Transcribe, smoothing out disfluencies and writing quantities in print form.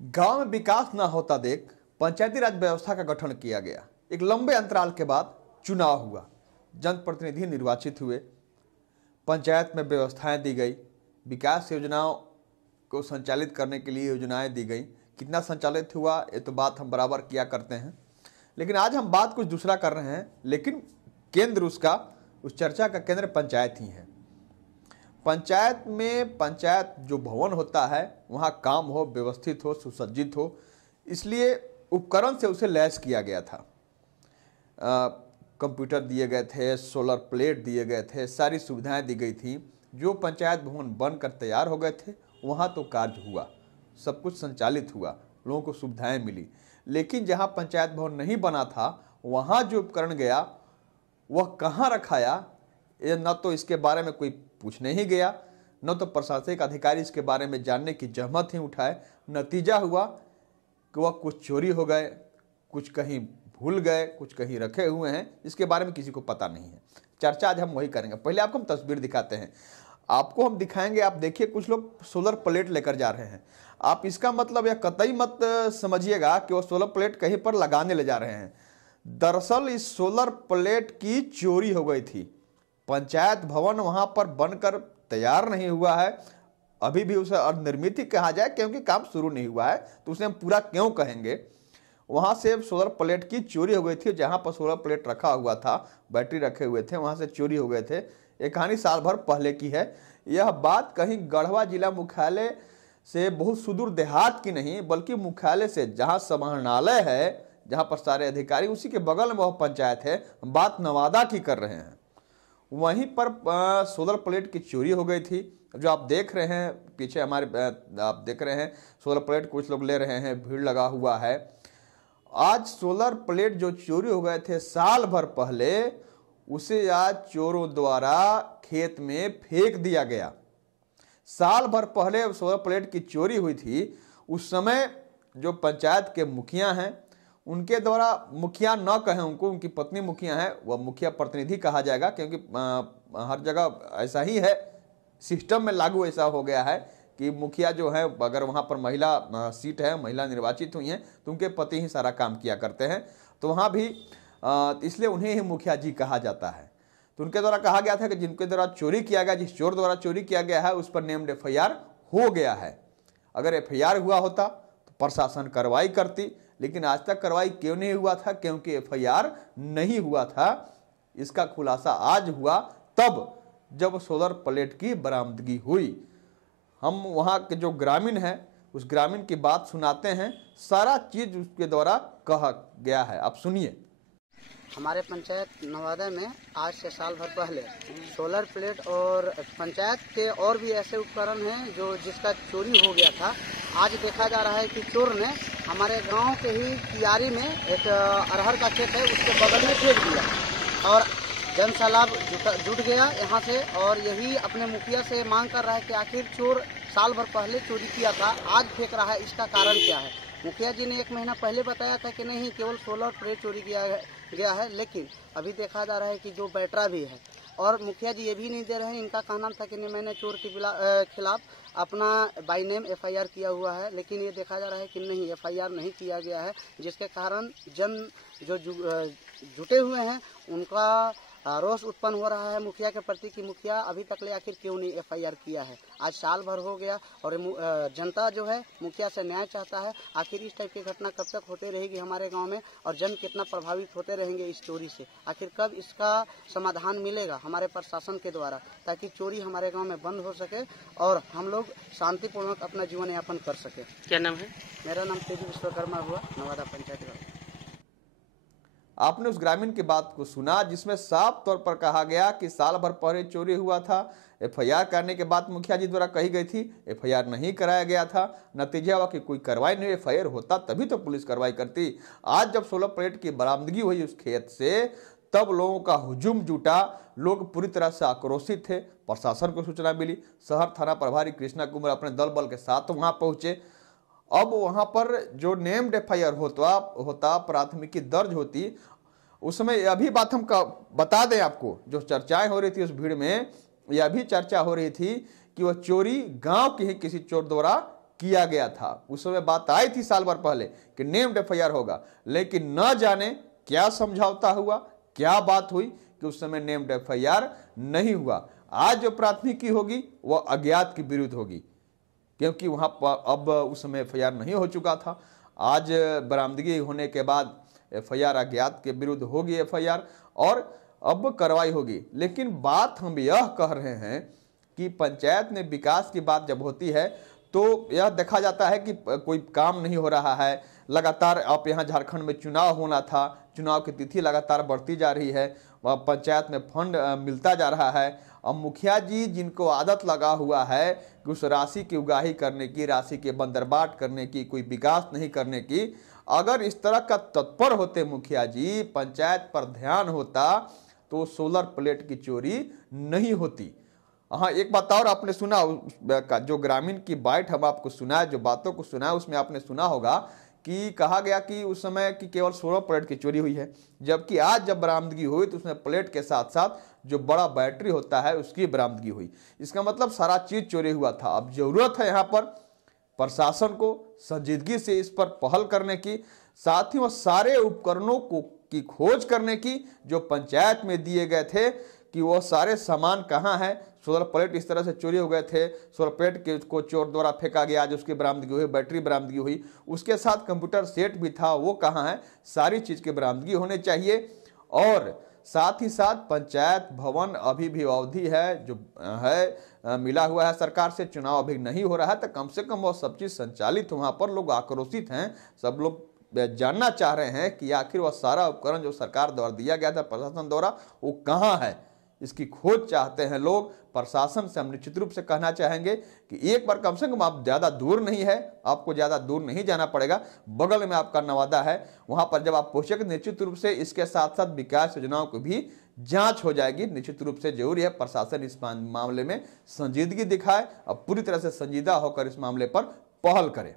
गांव में विकास न होता देख पंचायती राज व्यवस्था का गठन किया गया। एक लंबे अंतराल के बाद चुनाव हुआ, जनप्रतिनिधि निर्वाचित हुए, पंचायत में व्यवस्थाएं दी गई, विकास योजनाओं को संचालित करने के लिए योजनाएं दी गई। कितना संचालित हुआ ये तो बात हम बराबर किया करते हैं, लेकिन आज हम बात कुछ दूसरा कर रहे हैं। लेकिन केंद्र उस चर्चा का केंद्र पंचायत ही है। पंचायत में पंचायत जो भवन होता है वहाँ काम हो, व्यवस्थित हो, सुसज्जित हो, इसलिए उपकरण से उसे लैस किया गया था। कंप्यूटर दिए गए थे, सोलर प्लेट दिए गए थे, सारी सुविधाएं दी गई थी। जो पंचायत भवन बनकर तैयार हो गए थे वहाँ तो कार्य हुआ, सब कुछ संचालित हुआ, लोगों को सुविधाएं मिली। लेकिन जहाँ पंचायत भवन नहीं बना था वहाँ जो उपकरण गया वह कहाँ रखाया, ये न तो इसके बारे में कोई पूछने ही गया, न तो प्रशासनिक अधिकारी इसके बारे में जानने की जहमत ही उठाए। नतीजा हुआ कि वह कुछ चोरी हो गए, कुछ कहीं भूल गए, कुछ कहीं रखे हुए हैं, इसके बारे में किसी को पता नहीं है। चर्चा आज हम वही करेंगे। पहले आपको हम तस्वीर दिखाते हैं, आपको हम दिखाएंगे। आप देखिए कुछ लोग सोलर प्लेट लेकर जा रहे हैं। आप इसका मतलब या कतई मत समझिएगा कि वो सोलर प्लेट कहीं पर लगाने ले जा रहे हैं। दरअसल इस सोलर प्लेट की चोरी हो गई थी। पंचायत भवन वहां पर बनकर तैयार नहीं हुआ है, अभी भी उसे अर्धनिर्मित ही कहा जाए क्योंकि काम शुरू नहीं हुआ है, तो उसे हम पूरा क्यों कहेंगे। वहां से सोलर प्लेट की चोरी हो गई थी। जहां पर सोलर प्लेट रखा हुआ था, बैटरी रखे हुए थे, वहां से चोरी हो गए थे। ये कहानी साल भर पहले की है। यह बात कहीं गढ़वा जिला मुख्यालय से बहुत सुदूर देहात की नहीं, बल्कि मुख्यालय से जहां समाहरणालय है, जहां पर सारे अधिकारी, उसी के बगल में वह पंचायत है। बात नवादा की कर रहे हैं। वहीं पर सोलर प्लेट की चोरी हो गई थी। जो आप देख रहे हैं पीछे हमारे, आप देख रहे हैं सोलर प्लेट कुछ लोग ले रहे हैं, भीड़ लगा हुआ है। आज सोलर प्लेट जो चोरी हो गए थे साल भर पहले, उसे आज चोरों द्वारा खेत में फेंक दिया गया। साल भर पहले सोलर प्लेट की चोरी हुई थी। उस समय जो पंचायत के मुखिया हैं, उनके द्वारा, मुखिया न कहें उनको, उनकी पत्नी मुखिया है, वह मुखिया प्रतिनिधि कहा जाएगा क्योंकि हर जगह ऐसा ही है, सिस्टम में लागू ऐसा हो गया है कि मुखिया जो है, अगर वहाँ पर महिला सीट है, महिला निर्वाचित हुई हैं, तो उनके पति ही सारा काम किया करते हैं। तो वहाँ भी इसलिए उन्हें ही मुखिया जी कहा जाता है। तो उनके द्वारा कहा गया था कि जिनके द्वारा चोरी किया गया, जिस चोर द्वारा चोरी किया गया है, उस पर नेम्ड FIR हो गया है। अगर FIR हुआ होता तो प्रशासन कार्रवाई करती, लेकिन आज तक कार्रवाई क्यों नहीं हुआ था? क्योंकि FIR नहीं हुआ था। इसका खुलासा आज हुआ तब जब सोलर प्लेट की बरामदगी हुई। हम वहाँ के जो ग्रामीण हैं, उस ग्रामीण की बात सुनाते हैं। सारा चीज उसके द्वारा कहा गया है, आप सुनिए। हमारे पंचायत नवादा में आज से साल भर पहले सोलर प्लेट और पंचायत के और भी ऐसे उपकरण हैं जो जिसका चोरी हो गया था। आज देखा जा रहा है कि चोर ने हमारे गांव के ही कियारी में एक अरहर का खेत है, उसके बगल में फेंक दिया और जन सैलाब जुट गया यहाँ से। और यही अपने मुखिया से मांग कर रहा है कि आखिर चोर साल भर पहले चोरी किया था, आज फेंक रहा है, इसका कारण क्या है? मुखिया जी ने 1 महीना पहले बताया था कि नहीं, केवल सोलर प्लेट चोरी गया है, लेकिन अभी देखा जा रहा है कि जो बैटरा भी है। और मुखिया जी ये भी नहीं दे रहे हैं। इनका कहना था कि नहीं, मैंने चोर के खिलाफ अपना बाई नेम FIR किया हुआ है, लेकिन ये देखा जा रहा है कि नहीं, FIR नहीं किया गया है, जिसके कारण जन जो जुटे हुए हैं उनका रोष उत्पन्न हो रहा है मुखिया के प्रति कि मुखिया अभी तक ले आखिर क्यों नहीं FIR किया है। आज साल भर हो गया और जनता जो है मुखिया से न्याय चाहता है। आखिर इस टाइप की घटना कब तक होते रहेगी हमारे गांव में और जन कितना प्रभावित होते रहेंगे इस चोरी से? आखिर कब इसका समाधान मिलेगा हमारे प्रशासन के द्वारा, ताकि चोरी हमारे गाँव में बंद हो सके और हम लोग शांतिपूर्वक अपना जीवन यापन कर सके। क्या नाम है? मेरा नाम तेजी विश्वकर्मा हुआ, नवादा पंचायत। आपने उस ग्रामीण की बात को सुना जिसमें साफ तौर पर कहा गया कि साल भर पहले चोरी हुआ था। FIR करने के बाद मुखिया जी द्वारा कही गई थी, FIR नहीं कराया गया था। नतीजा हुआ कि कोई कार्रवाई नहीं। FIR होता तभी तो पुलिस कार्रवाई करती। आज जब सोलर प्लेट की बरामदगी हुई उस खेत से, तब लोगों का हुजूम जुटा, लोग पूरी तरह से आक्रोशित थे। प्रशासन को सूचना मिली, शहर थाना प्रभारी कृष्णा कुमार अपने दल बल के साथ वहां पहुंचे। अब वहां पर जो नेम्ड FIR होता, प्राथमिकी दर्ज होती, उस समय यह भी बात हम बता दें आपको, जो चर्चाएं हो रही थी उस भीड़ में, यह भी चर्चा हो रही थी कि वह चोरी गांव के ही किसी चोर द्वारा किया गया था। उस समय बात आई थी साल भर पहले कि नेम्ड एफआईआर होगा, लेकिन न जाने क्या समझौता हुआ, क्या बात हुई कि उस समय नेम्ड एफआईआर नहीं हुआ। आज जो प्राथमिकी होगी वह अज्ञात के विरुद्ध होगी, क्योंकि वहां पर अब उस समय एफआईआर नहीं हो चुका था। आज बरामदगी होने के बाद एफआईआर अज्ञात के विरुद्ध होगी एफआईआर, और अब कार्रवाई होगी। लेकिन बात हम यह कह रहे हैं कि पंचायत में विकास की बात जब होती है तो यह देखा जाता है कि कोई काम नहीं हो रहा है। लगातार आप यहाँ झारखंड में चुनाव होना था, चुनाव की तिथि लगातार बढ़ती जा रही है, पंचायत में फंड मिलता जा रहा है। अब मुखिया जी जिनको आदत लगा हुआ है कि उस राशि की उगाही करने की, राशि के बंदरबाट करने की, कोई विकास नहीं करने की, अगर इस तरह का तत्पर होते मुखिया जी, पंचायत पर ध्यान होता तो सोलर प्लेट की चोरी नहीं होती। हाँ, एक बात और आपने सुना, जो ग्रामीण की बाइट हम आपको सुना, जो बातों को सुना, उसमें आपने सुना होगा कि कहा गया कि उस समय कि केवल 16 प्लेट की चोरी हुई है, जबकि आज जब बरामदगी हुई तो उसमें प्लेट के साथ साथ जो बड़ा बैटरी होता है उसकी बरामदगी हुई। इसका मतलब सारा चीज चोरी हुआ था। अब जरूरत है यहाँ पर प्रशासन को संजीदगी से इस पर पहल करने की, साथ ही वो सारे उपकरणों को की खोज करने की जो पंचायत में दिए गए थे कि वो सारे सामान कहाँ है। सोलर प्लेट इस तरह से चोरी हो गए थे, सोलर प्लेट के को चोर द्वारा फेंका गया, आज उसकी बरामदगी हुई, बैटरी बरामदगी हुई, उसके साथ कंप्यूटर सेट भी था, वो कहाँ है। सारी चीज की बरामदगी होनी चाहिए। और साथ ही साथ पंचायत भवन अभी भी अवधि है जो है मिला हुआ है सरकार से, चुनाव अभी नहीं हो रहा है, तो कम से कम वो सब चीज संचालित हो। वहां पर लोग आक्रोशित हैं, सब लोग जानना चाह रहे हैं कि आखिर वह सारा उपकरण जो सरकार द्वारा दिया गया था प्रशासन द्वारा वो कहाँ है, इसकी खोज चाहते हैं लोग। प्रशासन से हम निश्चित रूप से कहना चाहेंगे कि एक बार कम से कम, आप ज़्यादा दूर नहीं है, आपको ज़्यादा दूर नहीं जाना पड़ेगा, बगल में आपका नवादा है, वहां पर जब आप पहुंचेंगे निश्चित रूप से इसके साथ साथ विकास योजनाओं की भी जांच हो जाएगी। निश्चित रूप से जरूरी है प्रशासन इस मामले में संजीदगी दिखाए और पूरी तरह से संजीदा होकर इस मामले पर पहल करे।